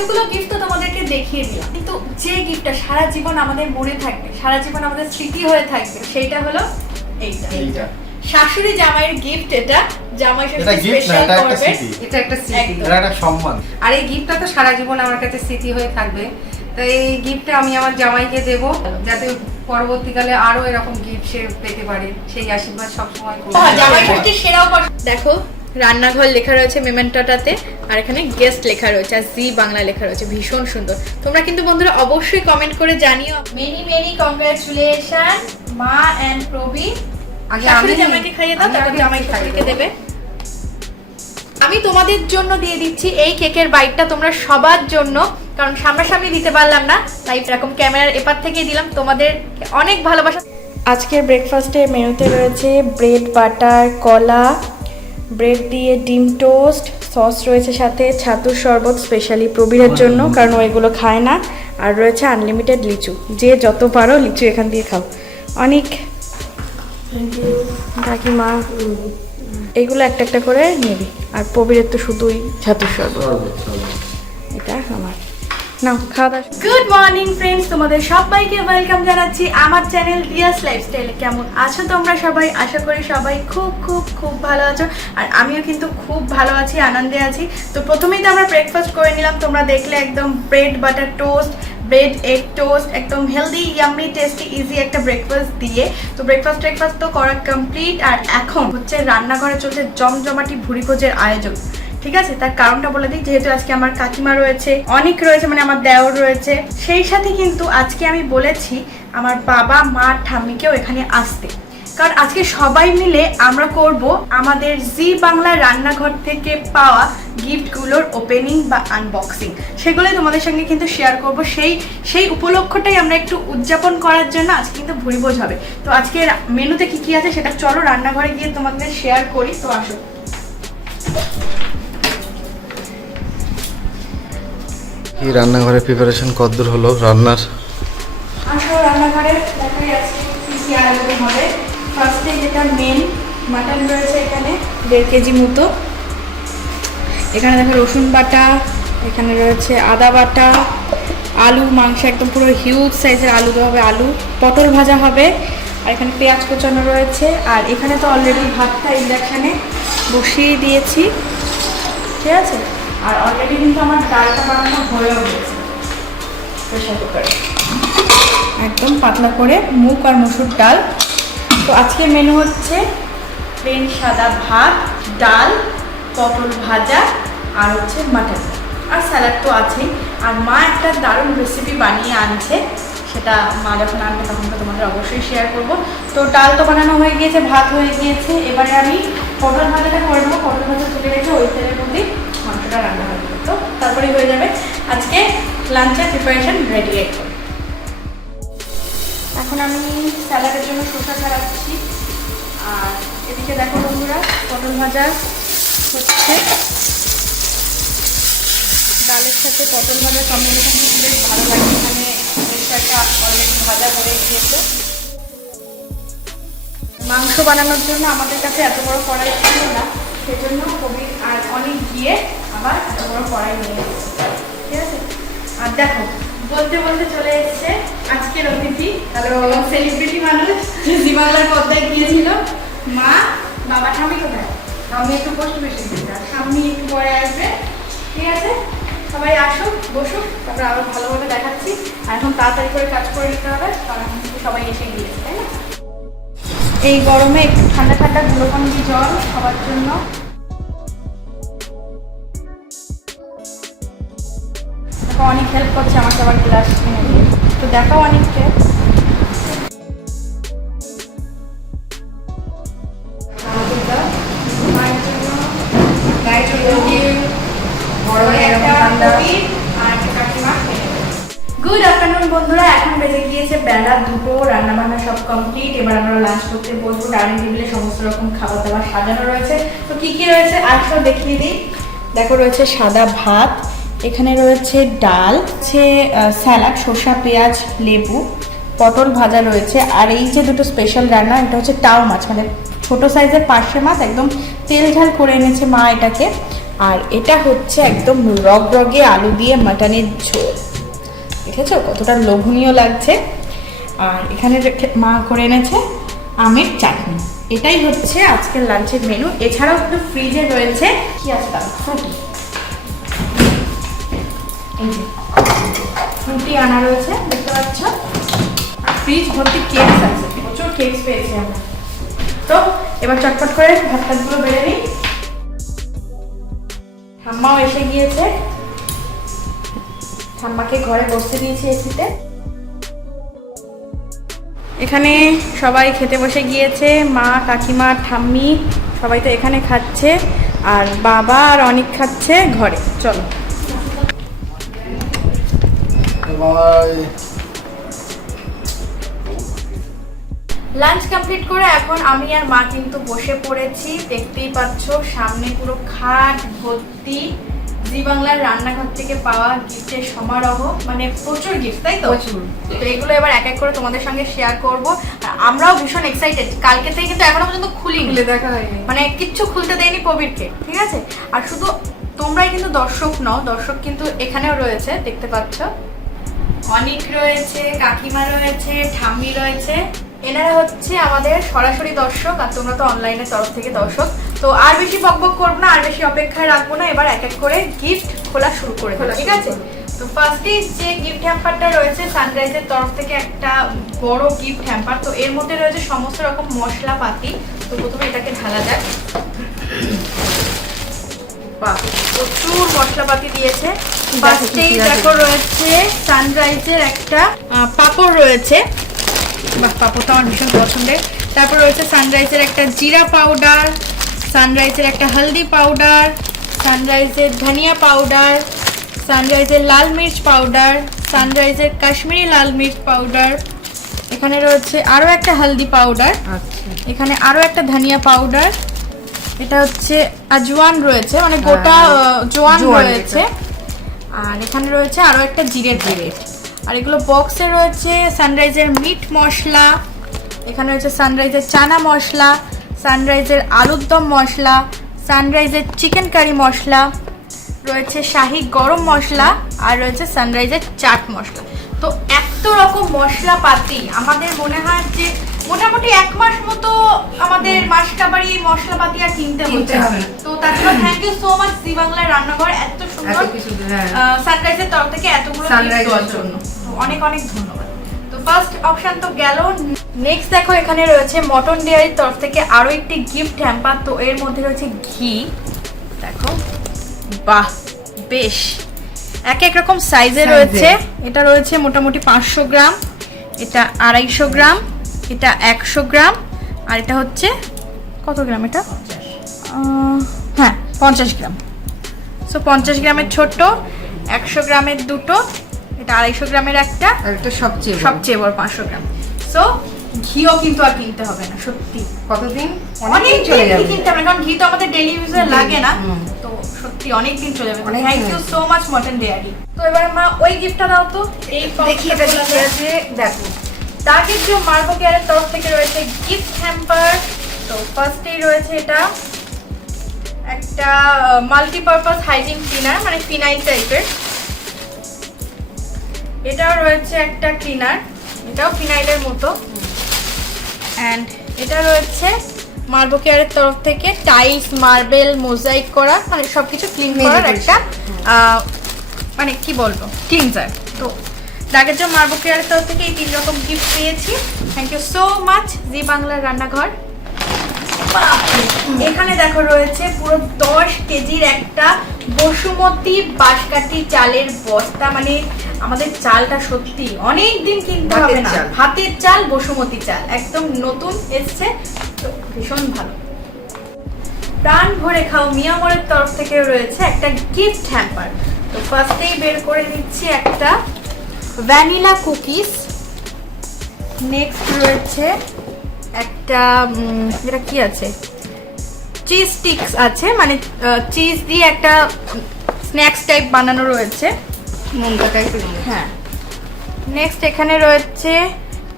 এতগুলো গিফট তো তোমাদেরকে দেখিয়ে দিলাম, কিন্তু যে গিফটটা সারা জীবন আমাদের মনে থাকবে, সারা জীবন আমাদের স্মৃতি হয়ে থাকবে, সেইটা হলো এইটা। শাশুড়ি জামাইয়ের গিফট। এটা জামাই ষষ্ঠী স্পেশাল করবে, এটা একটা স্মৃতি, এটা একটা সম্মান। আর এই গিফটটা তো সারা জীবন আমার কাছে স্মৃতি হয়ে থাকবে। তো এই গিফটটা আমি আমার জামাইকে দেব, যাতে পরবর্তীকালে আরো এরকম গিফট সে পেতে পারে, সেই আশীর্বাদ সবসময় করব। জামাই ষষ্ঠী সেরাও। দেখো রান্নাঘর লেখা রয়েছে মেমেন্টোটাতে, আর এখানে গেস্ট লেখা রয়েছে, আর জি বাংলা লেখা রয়েছে, ভীষণ সুন্দর। তোমরা কিন্তু বন্ধুরা অবশ্যই কমেন্ট করে জানিও। মেনি মেনি কংগ্রাচুলেশন মা এন্ড প্রবি। আগে আমি জামাইকে খাইয়ে দাও, তারপর জামাই ষষ্ঠীকে দেবে। আমি তোমাদের জন্য দিয়ে দিচ্ছি এই কেকের বাইটটা, তোমরা সবার জন্য, কারণ সামনাসামনি দিতে পারলাম না, তাই এরকম ক্যামেরার এপার থেকেই দিলাম। তোমাদের অনেক ভালোবাসা। আজকের ব্রেকফাস্টের মেনুতে রয়েছে ব্রেড, বাটার, কলা, ব্রেড দিয়ে ডিম টোস্ট, সস রয়েছে সাথে, ছাতুর শরবত স্পেশালি প্রবীরের জন্য, কারণ ও এগুলো খায় না, আর রয়েছে আনলিমিটেড লিচু। যে যত পারো লিচু এখান দিয়ে খাও। অনেক কাকিমা এইগুলো একটা একটা করে নিবি, আর প্রবীরের তো শুধুই ছাতুর শরবত। এটা আমার নাও, খাওয়া দাওয়া। গুড মর্নিং ফ্রেন্ডস, তোমাদের সবাইকে ওয়েলকাম জানাচ্ছি আমার চ্যানেল দিয়াস লাইফস্টাইলে। কেমন আছো তোমরা সবাই? আশা করি সবাই খুব খুব খুব ভালো আছো, আর আমিও কিন্তু খুব ভালো আছি, আনন্দে আছি। তো প্রথমেই তো আমরা ব্রেকফাস্ট করে নিলাম, তোমরা দেখলে একদম bread butter toast, bread egg toast, একদম হেলদি ইয়াম্মি টেস্টি ইজি একটা ব্রেকফাস্ট দিয়ে। তো ব্রেকফাস্ট তো করা কমপ্লিট, আর এখন হচ্ছে রান্নাঘরে চলছে জমজমাটি ভুড়িভোজের আয়োজন। ঠিক আছে, তার কারণটা বলে দিই। যেহেতু আজকে আমার কাকিমা রয়েছে, অনেক রয়েছে, মানে আমার দেওর রয়েছে, সেই সাথে কিন্তু আজকে আমি বলেছি আমার বাবা মা ঠাম্মিকেও এখানে আসতে, কারণ আজকে সবাই মিলে আমরা করব আমাদের জি বাংলা রান্নাঘর থেকে পাওয়া গিফটগুলোর ওপেনিং বা আনবক্সিং। সেগুলোই তোমাদের সঙ্গে কিন্তু শেয়ার করব। সেই উপলক্ষটাই আমরা একটু উদযাপন করার জন্য আজকে কিন্তু ভুড়িভোজ হবে। তো আজকে মেনুতে কি কি আছে সেটা চলো রান্নাঘরে গিয়ে তোমাদের শেয়ার করি। তো আসো। কি রান্নাঘরে প্রিপারেশন কতদূর হলো রান্নার? আসো রান্নাঘরে দেখাই আছে কি কি আয়োজন হবে। ফার্স্টে যেটা মেন, মাটন রয়েছে এখানে 1.5 কেজি মতো। এখানে দেখো রসুন বাটা, এখানে রয়েছে আদা বাটা, আলু, মাংস একদম পুরো হিউজ সাইজের আলু দেওয়া হবে, আলু, পটল ভাজা হবে, আর এখানে পেঁয়াজ কোচানো রয়েছে। আর এখানে তো অলরেডি ভাতটা ইন্ডাকশানে বসিয়ে দিয়েছি, ঠিক আছে। আর অলরেডি কিন্তু আমার ডালটা বানানো হয়েও গেছে প্রেশার কুকারে, একদম পাতলা করে মুগ আর মসুর ডাল। তো আজকে মেনু হচ্ছে প্লেন সাদা ভাত, ডাল, পটল ভাজা, আর হচ্ছে মাটন, আর স্যালাড তো আছেই। আর মা একটা দারুণ রেসিপি বানিয়ে আনছে, সেটা মা যখন আনবে তখন তো তোমাদের অবশ্যই শেয়ার করবো। তো ডাল তো বানানো হয়ে গিয়েছে, ভাত হয়ে গিয়েছে, এবারে আমি পটল ভাজাটা করে নেবো। পটল ভাজা তুলে রেখে ওই তেলের মধ্যেই মাংসটা রান্না হয়ে যাবে, তো তারপরেই হয়ে যাবে আজকে লাঞ্চের প্রিপারেশন রেডি একদম। এখন আমি স্যালাডের জন্য শসা ছাড়াচ্ছি, আর এদিকে দেখো বন্ধুরা পটল ভাজা হচ্ছে, ডালের সাথে পটল ভাজার কম্বিনেশন কিন্তু বেশ ভালো লাগে। এখানে সরিষাটা অলরেডি ভাজা হয়ে গিয়েছে। মাংস বানানোর জন্য আমাদের কাছে এত বড় কড়াই ছিল না, সেজন্য কবি আর অনেক গিয়ে আবার এত বড় কড়াই নিয়ে এসেছে, ঠিক আছে। আর দেখো বলতে বলতে চলে এসছে আজকের অতিথি, সেলিব্রিটি মানুষ, জি বাংলার পর্দায় গিয়েছিল। মা, বাবা, ঠাম্মি কোথায়? ঠাম্মি একটু পোস্ট বেশি দিতে, আর ঠাম্মি একটু পরে আসবে, ঠিক আছে। সবাই আসুক, বসুক, তারপরে আরো ভালোভাবে দেখাচ্ছি। আর এখন তাড়াতাড়ি করে কাজ করে নিতে হবে, কারণ সবাই এসে গিয়েছে, তাই না। এই গরমে একটু ঠান্ডা ঠান্ডা গ্লুকন-ডি জল খাওয়ার জন্য। অনেক হেল্প করছে আমাকে আবার গ্লাস কিনে দিয়ে। তো দেখাও অনেককে। গুড আফটারনুন বন্ধুরা, এখন বেজে গিয়েছে বেলা 2টো, রান্নাবান্না সব কমপ্লিট। এবার আমরা লাঞ্চ করতে বসবো। ডাইনিং টেবিলে সমস্ত রকম খাবার দাবার সাজানো রয়েছে। তো কি কি রয়েছে আসো দেখিয়ে দিই। দেখো রয়েছে সাদা ভাত, এখানে রয়েছে ডাল, হচ্ছে স্যালাড, শসা, পেঁয়াজ, লেবু, পটল ভাজা রয়েছে। আর এই যে দুটো স্পেশাল রান্না, এটা হচ্ছে টাও মাছ, মানে ছোটো সাইজের পার্শে মাছ, একদম তেল ঝাল করে এনেছে মা এটাকে। আর এটা হচ্ছে একদম রগে আলু দিয়ে মাটনের ঝোল। দেখেছো কতটা লোভনীয় লাগছে। আর এখানে মা করে এনেছে আমের চাটনি। এটাই হচ্ছে আজকের লাঞ্চের মেনু। এছাড়াও কিন্তু ফ্রিজে রয়েছে কি আছে ফ্রুটি, ফ্রুটি আনা রয়েছে দেখতে পাচ্ছ। আর ফ্রিজ ভর্তি কেকস আছে, প্রচুর কেকস পেয়েছি আমরা। তো এবার চটপট করে ভাত টাতগুলো বেড়ে নিই। ঠাম্মাও এসে গিয়েছে, ঠাম্মাকে ঘরে বসতে দিয়েছি এসিতে। এখানে সবাই খেতে বসে গিয়েছে, মা কাকিমা ঠাম্মি সবাই তো এখানে খাচ্ছে, আর বাবা আর অনেক খাচ্ছে ঘরে। চলো লাঞ্চ কমপ্লিট করে এখন আমি আর মা কিন্তু বসে পড়েছি। দেখতেই পাচ্ছ সামনে পুরো খাট ভর্তি জি বাংলার রান্নাঘর থেকে পাওয়া গিফটের সমারোহ, মানে প্রচুর গিফট, তাই তো? প্রচুর। তো এগুলো এবার এক এক করে তোমাদের সঙ্গে শেয়ার করব। আর আমরাও ভীষণ এক্সাইটেড। কালকে থেকে কিন্তু এখনো পর্যন্ত খুলে দেখা হয়নি, মানে কিচ্ছু খুলতে দেয়নি কবিরকে, ঠিক আছে? আর শুধু তোমরাই কিন্তু দর্শক নও, দর্শক কিন্তু এখানেও রয়েছে, দেখতে পাচ্ছ অনিক রয়েছে, কাকিমা রয়েছে, ঠাম্মি রয়েছে। এনারা হচ্ছে আমাদের সরাসরি দর্শক, আর তোমরা তো অনলাইনের তরফ থেকে দর্শক। তো আর বেশি বকবক করবো না, আর বেশি অপেক্ষায় রাখবো না, এবার এক এক করে গিফট খোলা শুরু করে দেবো, ঠিক আছে? তো ফার্স্টে যে গিফট হ্যাম্পারটা রয়েছে সানরাইজের তরফ থেকে একটা বড় গিফট হ্যাম্পার। তো এর মধ্যে রয়েছে সমস্ত রকম মশলাপাতি। তো প্রথমে এটাকে ঢালা যাক। বাহ, প্রচুর মশলাপাতি দিয়েছে। ফার্স্টেই দেখো রয়েছে সানরাইজের একটা পাপড় রয়েছে। বাহ, পাপড়টা আমার ভীষণ পছন্দের। তারপর রয়েছে সানরাইজের একটা জিরা পাউডার, সানরাইজের একটা হলদি পাউডার, সানরাইজের ধনিয়া পাউডার, সানরাইজের লাল মির্চ পাউডার, সানরাইজের কাশ্মীরি লাল মির্চ পাউডার। এখানে রয়েছে আরও একটা হলদি পাউডার, এখানে আরও একটা ধনিয়া পাউডার। এটা হচ্ছে আজওয়ান রয়েছে, মানে গোটা জোয়ান রয়েছে। আর এখানে রয়েছে আরও একটা জিরে। আর এগুলো বক্সে রয়েছে সানরাইজের মিট মশলা, এখানে রয়েছে সানরাইজের চানা মশলা, সানরাইজের আলুর দম মশলা, সানরাইজের চিকেন কারি মশলা, রয়েছে শাহি গরম মশলা, আর রয়েছে সানরাইজের চাট মশলা। তো এত রকম মশলাপাতি আমাদের মনে হয় যে মোটামুটি 1 মাস মতো আমাদের মাসকাবারি মশলাপাতি আর কিনতে হচ্ছে। তো তার জন্য থ্যাংক ইউ সো মাচ জি বাংলার রান্নাঘর এত সুন্দর সানরাইজের তরফ থেকে এতগুলো দেওয়ার জন্য, অনেক অনেক ধন্যবাদ। তো ফার্স্ট অপশন তো গেল। নেক্সট দেখো এখানে রয়েছে মটন ডেয়ারির তরফ থেকে আরো একটি গিফট হ্যাম্পার। তো এর মধ্যে রয়েছে ঘি, দেখো বাহ বেশ এক এক রকম সাইজে রয়েছে। এটা রয়েছে মোটামুটি 500 গ্রাম, এটা 250 গ্রাম, এটা 100 গ্রাম, আর এটা হচ্ছে কত গ্রাম? এটা হ্যাঁ 50 গ্রাম। সো 50 গ্রামের ছোট, 100 গ্রামের দুটো, এটা 250 গ্রামের একটা, আর এটা সবচেয়ে বড় 500 গ্রাম। সো ঘিও কিন্তু আর কিনতে হবে না, সত্যি কতদিন অনেক চলে যাবে কিনতে হবে, কারণ ঘি তো আমাদের ডেইলি ইউজে লাগে না। তো সত্যি অনেক দিন চলে যাবে। Thank you so much mutton dairy. তো এবার মা ওই গিফটটা দাও তো। এই দেখি এটা কি আছে, দেখো টার্গেট যে মার্বো কেয়ারের তরফ থেকে রয়েছে গিফট হ্যাম্পার। তো ফার্স্টেই রয়েছে এটা একটা মাল্টিপারপাস হাইজিন ক্লিনার, মানে ফিনাইল টাইপের। এটাও রয়েছে একটা ক্লিনার, এটাও ফিনাইলের মতো। অ্যান্ড এটা রয়েছে মার্বো কেয়ারের তরফ থেকে টাইলস, মার্বেল, মোজাইক করা, মানে সবকিছু ক্লিন করার একটা মানে কি বলবো ক্লিনজার। তো ডাকের জন্য মার্বো কেয়ারের তরফ থেকে এই 3 রকম গিফট পেয়েছি। থ্যাংক ইউ সো মাচ জি বাংলার রান্নাঘর। এখানে দেখো রয়েছে পুরো 10 কেজির একটা বসুমতী বাঁশকাঠি চালের বস্তা, মানে আমাদের চালটা সত্যি অনেক দিন কিনতে হবে না, ভাতের চাল, বসুমতী চাল একদম নতুন এসছে, তো ভীষণ ভালো। প্রাণ ভরে খাও মিয়ামরের তরফ থেকে রয়েছে একটা গিফট হ্যাম্পার। তো ফার্স্টেই বের করে নিচ্ছি একটা ভ্যানিলা কুকিজ। নেক্সট রয়েছে একটা এটা কি আছে, চিজ স্টিক্স আছে, মানে চিজ দিয়ে একটা স্ন্যাক্স টাইপ বানানো রয়েছে, মন্ডা টাইপের। হ্যাঁ, নেক্সট এখানে রয়েছে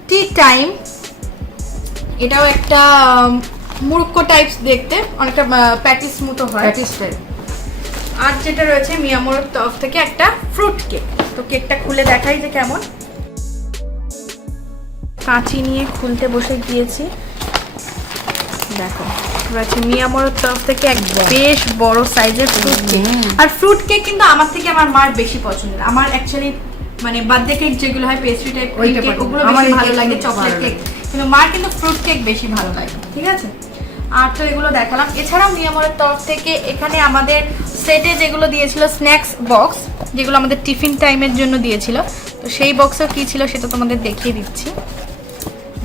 টি টাইম, এটাও একটা মুরক্কো টাইপস দেখতে, অনেকটা প্যাটিস মতো হয়, প্যাটিস টাইপ। আর যেটা রয়েছে মিয়ামোরের তরফ থেকে একটা ফ্রুট কেক। তো কেকটা খুলে দেখাই যে কেমন। কাঁচি নিয়ে খুলতে বসে গিয়েছি। দেখো রয়েছে মিয়ামোরের তরফ থেকে এক বেশ বড় সাইজের ফ্রুট কেক। আর ফ্রুট কেক কিন্তু আমার থেকে আমার মার বেশি পছন্দের। আমার অ্যাকচুয়ালি মানে বার্থডে কেক যেগুলো হয় পেস্ট্রি টাইপ কেক ওগুলো বেশি ভালো লাগে, চকলেট কেক, কিন্তু মার কিন্তু ফ্রুট কেক বেশি ভালো লাগে। ঠিক আছে, আর তো এগুলো দেখালাম। এছাড়াও মিয়ামোরের তরফ থেকে এখানে আমাদের সেটে যেগুলো দিয়েছিল স্ন্যাক্স বক্স, যেগুলো আমাদের টিফিন টাইমের জন্য দিয়েছিল, তো সেই বক্সও কী ছিল সেটা তোমাদের দেখিয়ে দিচ্ছি।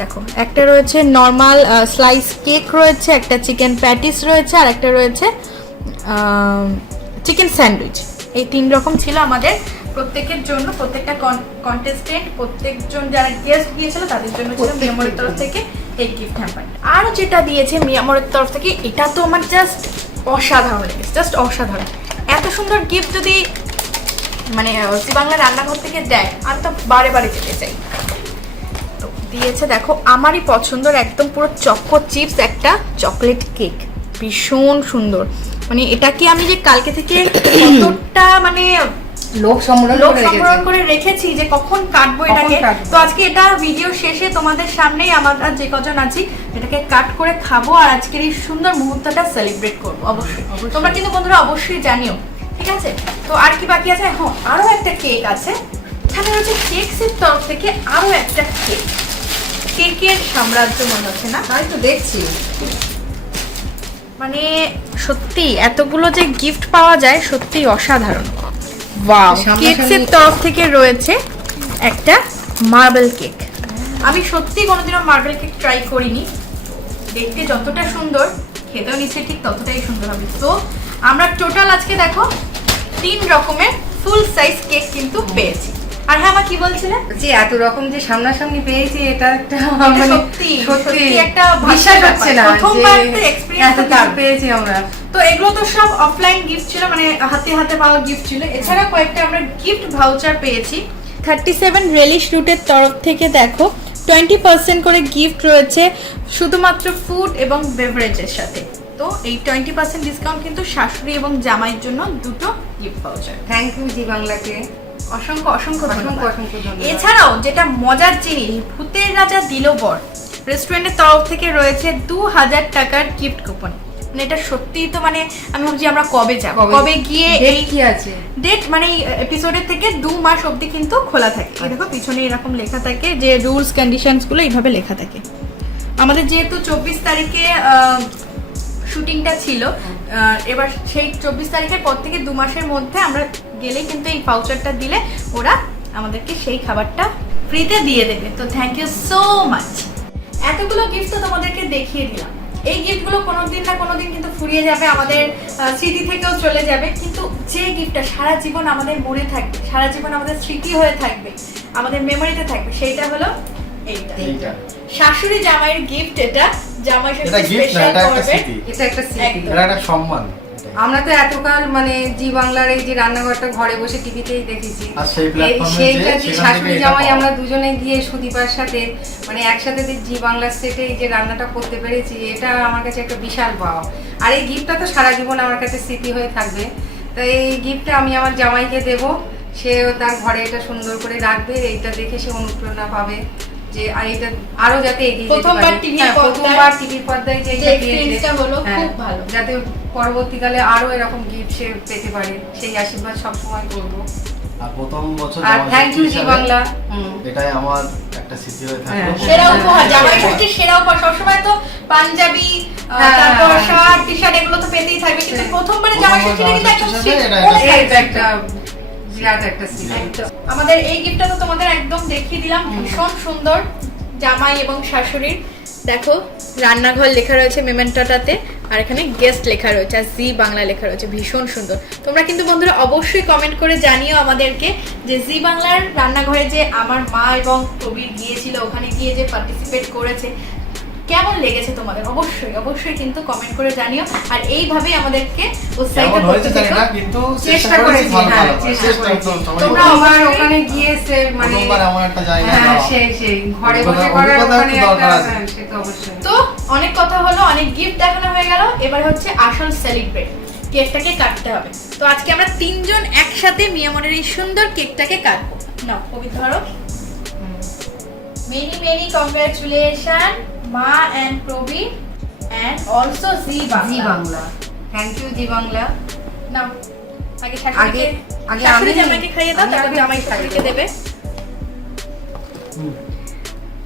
দেখো একটা রয়েছে নর্মাল স্লাইস কেক রয়েছে, একটা চিকেন প্যাটিস রয়েছে, আর একটা রয়েছে চিকেন স্যান্ডউইচ। এই 3 রকম ছিল আমাদের প্রত্যেকের জন্য, প্রত্যেকটা কন্টেস্টেন্ট, প্রত্যেকজন যারা গেস্ট দিয়েছিল তাদের জন্য ছিল মিয়ামোরের তরফ থেকে এই গিফট হ্যাম্পার। আর যেটা দিয়েছে মিয়ামোরের তরফ থেকে এটা তো আমার জাস্ট অসাধারণ লেগেছে, জাস্ট অসাধারণ। এত সুন্দর গিফট যদি মানে জি বাংলা রান্নাঘর থেকে দেয় আর তো বারে বারে যেতে চাই। তো দিয়েছে দেখো আমারই পছন্দের একদম পুরো চকো চিপস একটা চকলেট কেক, ভীষণ সুন্দর। মানে এটাকে আমি যে কালকে থেকে কতটা মানে লোক সংগ্রহ করে রেখেছি যে কখন কাটবো এটাকে। তো আজকে এটা ভিডিও শেষে তোমাদের সামনেই আমরা যে কজন আছি এটাকে কাট করে খাবো আর আজকের এই সুন্দর মুহূর্তটা সেলিব্রেট করবো। অবশ্যই তোমরা কিন্তু বন্ধুরা অবশ্যই জানিও, ঠিক আছে। তো আর কি বাকি আছে? হ্যাঁ, আরো একটা কেক আছে। এখানে হচ্ছে কেকসের তরফ থেকে আরো একটা কেক, কেকের সাম্রাজ্য মনে হচ্ছে না? তাই তো দেখছি, মানে সত্যি এতগুলো যে গিফট পাওয়া যায় সত্যি অসাধারণ। ওয়াও, কেকসের তরফ থেকে রয়েছে একটা মার্বেল কেক। আমি সত্যি কোনোদিনও মার্বেল কেক ট্রাই করিনি, দেখতে যতটা সুন্দর খেতেও নিশ্চয়ই ঠিক ততটাই সুন্দর হবে। তো আমরা টোটাল আজকে দেখো 3 রকমের ফুল সাইজ কেক কিন্তু পেয়েছি। আর হ্যাঁ, আমার কি বলছিলেন যে এত রকম যে সামনাসামনি পেয়েছি, এটা একটা মানে সত্যি একটা বিশ্বাস হচ্ছে না, প্রথমবার এক্সপেরিয়েন্স পেয়েছি আমরা। তো এগুলো তো সব অফলাইন গিফট ছিল, মানে হাতে হাতে পাওয়া গিফট ছিল। এছাড়া কয়েকটা আমরা গিফট ভাউচার পেয়েছি 37 রেলিশ রুটের তরফ থেকে। দেখো 20% করে গিফট রয়েছে শুধুমাত্র ফুড এবং বেভারেজের সাথে। তো এই 20% ডিসকাউন্ট কিন্তু শাশুড়ি এবং জামাইয়ের জন্য দুটো গিফট ভাউচার। থ্যাংক ইউ জি বাংলাকে, অসংখ্য অসংখ্য ধন্যবাদ। এছাড়াও যেটা মজার জিনিস, ভূতের রাজা দিল বর রেস্টুরেন্টের তরফ থেকে রয়েছে 2000 টাকার গিফট কুপন। মানে এটা সত্যিই তো মানে আমি ভাবছি আমরা কবে যাব, কবে গিয়ে এই কি আছে ডেট, মানে এই এপিসোডের থেকে 2 মাস অবধি কিন্তু খোলা থাকে। এই দেখো পিছনে এরকম লেখা থাকে যে রুলস কন্ডিশনস গুলো এইভাবে লেখা থাকে। আমাদের যেহেতু 24 তারিখে শুটিংটা ছিল, এবার সেই 24 তারিখের পর থেকে 2 মাসের মধ্যে আমরা গেলেই কিন্তু এই ভাউচারটা দিলে ওরা আমাদেরকে সেই খাবারটা ফ্রিতে দিয়ে দেবে। তো থ্যাংক ইউ সো মাচ। এতগুলো গিফট তো তোমাদেরকে দেখিয়ে দিলাম। এই গিফটগুলো কোনোদিন না কোনোদিন কিন্তু ফুরিয়ে যাবে, আমাদের স্মৃতি থেকেও চলে যাবে, কিন্তু যে গিফটটা সারা জীবন আমাদের মনে থাকবে, সারা জীবন আমাদের স্মৃতি হয়ে থাকবে, আমাদের মেমোরিতে থাকবে, সেইটা হলো এইটা শাশুড়ি জামাইয়ের গিফট। এটা জামাই শাশুড়ি স্পেশাল করবে, এটা একটা স্মৃতি, এটা একটা সম্মান। আমরা তো এতকাল মানে জি বাংলার এই যে রান্নাঘরটা ঘরে বসে টিভিতেই দেখেছি, আর সেই প্ল্যাটফর্মে সেইটা যে শাশুড়ি জামাই আমরা দুজনে গিয়ে সুদীপার সাথে মানে একসাথে জি বাংলার সেটে এই যে রান্নাটা করতে পেরেছি, এটা আমার কাছে একটা বিশাল পাওয়া। আর এই গিফটটা তো সারা জীবন আমার কাছে স্মৃতি হয়ে থাকবে। তো এই গিফটটা আমি আমার জামাইকে দেব, সেও তার ঘরে এটা সুন্দর করে রাখবে, এইটা দেখে সে অনুপ্রেরণা পাবে যে আর এটা আরো যাতে এগিয়ে যেতে পারে। প্রথমবার টিভি পর্দায় যে এক্সপেরিয়েন্সটা হলো খুব ভালো, যাতে পরবর্তীকালে আরো এরকম গিফট সে পেতে পারে, সেই আশীর্বাদ সবসময় করব। আর প্রথম বছর আর থ্যাংক ইউ জি বাংলা, এটাই আমার একটা স্মৃতি হয়ে থাকবে। সেরা উপহার জামাই ষষ্ঠীর সেরা উপহার। সবসময় তো পাঞ্জাবি, তারপর শার্ট টি শার্ট এগুলো তো পেতেই থাকবে, কিন্তু প্রথমবারে জামাই ষষ্ঠীটা কিন্তু একটা বিরাট একটা স্মৃতি। আমাদের এই গিফটটা তো তোমাদের একদম দেখিয়ে দিলাম, ভীষণ সুন্দর জামাই এবং শাশুড়ির। দেখো রান্নাঘর লেখা রয়েছে মেমেন্টোটাতে, আর এখানে গেস্ট লেখা রয়েছে, আর জি বাংলা লেখা রয়েছে, ভীষণ সুন্দর। তোমরা কিন্তু বন্ধুরা অবশ্যই কমেন্ট করে জানিও আমাদেরকে যে জি বাংলার রান্নাঘরে যে আমার মা এবং কবির গিয়েছিল, ওখানে গিয়ে যে পার্টিসিপেট করেছে, কেমন লেগেছে তোমাদের। অবশ্যই অবশ্যই কিন্তু কমেন্ট করে জানিও, আর এইভাবেই আমাদেরকে উৎসাহিত করতে থাকো। কিন্তু চেষ্টা করেছি, হ্যাঁ চেষ্টা করেছি। তোমরা আবার ওখানে গিয়ে মানে এমন একটা জায়গা, হ্যাঁ সেই ঘরে বসে করার ওখানে একটা, সে তো অবশ্যই। তো অনেক কথা হলো, অনেক গিফট দেখানো হয়ে গেল, এবার হচ্ছে আসল সেলিব্রেট। কেকটাকে কাটতে হবে। তো আজকে আমরা তিনজন একসাথে মিয়ামনের এই সুন্দর কেকটাকে কাটবো। নাও কবি ধরো। মেনি মেনি কংগ্রাচুলেশন মা এন্ড প্রবি and also Zee Bangla. Thank you Zee Bangla. নাও আগে আগে আমি জামাইকে খাইয়ে দাও, তারপর জামাই শাশুড়িকে দেবে।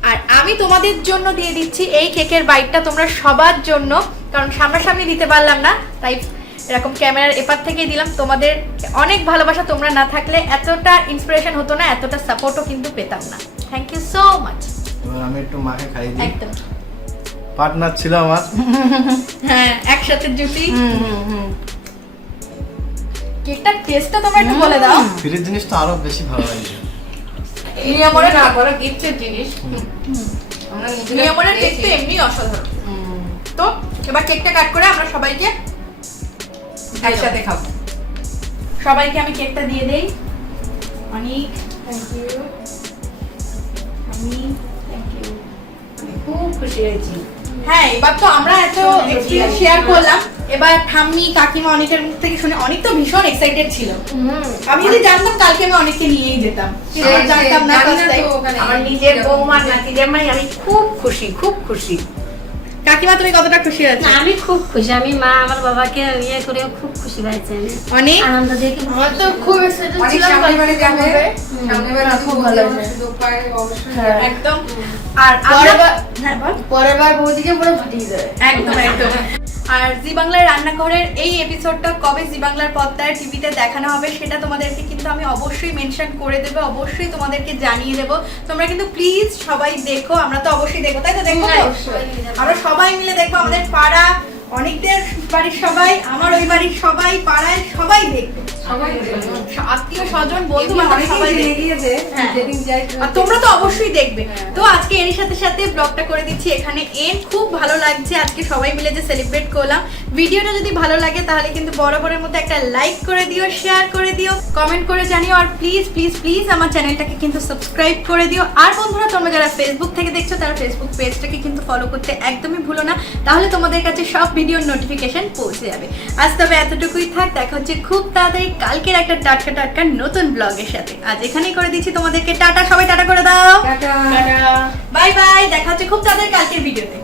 আর আমি তোমাদের জন্য দিয়ে দিচ্ছি এই কেকের বাইটটা তোমরা সবার জন্য, কারণ সামনাসামনি দিতে পারলাম না, তাই এরকম ক্যামেরার এপার থেকেই দিলাম। তোমাদের অনেক ভালোবাসা, তোমরা না থাকলে এতটা ইন্সপিরেশন হতো না, এতটা সাপোর্টও কিন্তু পেতাম না। Thank you so much. আমি একটু মাকে খাইয়ে দিই। একদম পার্টনার ছিল আমার। হ্যাঁ, একসাথে জুটি। কেকটার টেস্টটা তোমরা একটু বলে দাও। ফ্রিজ জিনিস তো আরো বেশি ভালো লাগে। মিয়ামনের না বড় গিফটের জিনিস। আমরা মিয়ামনের কেক তো এমনি অসাধারণ। তো এবার কেকটা কাট করে আমরা সবাইকে একসাথে খাবো। সবাইকে আমি কেকটা দিয়ে দেই। অনেক থ্যাংক ইউ। আমি থ্যাংক ইউ। আমি খুব খুশি হয়েছি। হ্যাঁ, এবার তো আমরা এত এক্সপিরিয়েন্স শেয়ার করলাম, এবার ঠাম্মি কাকিমা অনেকের মুখ থেকে শুনে অনেক তো ভীষণ এক্সাইটেড ছিল। আমি যদি জানতাম কালকে আমি অনেককে নিয়েই যেতাম, জানতাম না। আমার নিজের বৌমার নাতি জামাই আমি খুব খুশি, খুব খুশি। কাকিমা তুমি কতটা খুশি হয়েছো? আমি খুব খুশি, আমি মা আমার বাবাকে ইয়ে করে খুব খুশি হয়েছে, অনেক আনন্দ দেখে আমার তো খুব এক্সাইটেড অনেক ছিলাম। সামনেবারে যাবে, সামনেবারে খুব ভালো ভালো হয়েছে। সুযোগ পায় অবশ্যই। একদম। আর আমরা হ্যাঁ বল। পরের বার বৌদিকে পুরো ফাটিয়ে দেবে। একদম একদম। আর জি বাংলার রান্নাঘরের এই এপিসোডটা কবে জি বাংলার পর্দায় টিভিতে দেখানো হবে সেটা তোমাদেরকে কিন্তু আমি অবশ্যই মেনশন করে দেবো, অবশ্যই তোমাদেরকে জানিয়ে দেবো। তোমরা কিন্তু প্লিজ সবাই দেখো, আমরা তো অবশ্যই দেখবো, তাই তো? দেখবো তো? আমরা সবাই মিলে দেখবো, আমাদের পাড়া অনেকদের বাড়ির সবাই, আমার ওই বাড়ির সবাই, পাড়ায় সবাই দেখবে, আত্মীয় স্বজন বন্ধু বান্ধব সবাই দেখবে। যেদিন যাই আর তোমরা তো অবশ্যই দেখবে। তো আজকে এর সাথে সাথে ব্লগটা করে দিচ্ছি এখানে এন্ড। খুব ভালো লাগছে আজকে সবাই মিলে যে সেলিব্রেট করলাম। ভিডিওটা যদি ভালো লাগে তাহলে কিন্তু বরাবরের মতো একটা লাইক করে দিও, শেয়ার করে দিও, কমেন্ট করে জানিও, আর প্লিজ প্লিজ প্লিজ আমার চ্যানেলটাকে কিন্তু সাবস্ক্রাইব করে দিও। আর বন্ধুরা তোমরা যারা ফেসবুক থেকে দেখছো তারা ফেসবুক পেজটাকে কিন্তু ফলো করতে একদমই ভুলো না, তাহলে তোমাদের কাছে সব ভিডিওর নোটিফিকেশন পৌঁছে যাবে। আজ তবে এতটুকুই থাক, দেখা হচ্ছে খুব তাড়াতাড়ি কালকের একটা টাটকা টাটকা নতুন ব্লগের সাথে। আজ এখানেই করে দিচ্ছি তোমাদেরকে টাটা। সবাই টাটা করে দাও। টাটা। বাই বাই, দেখা হচ্ছে খুব তাড়াতাড়ি কালকের ভিডিওতে।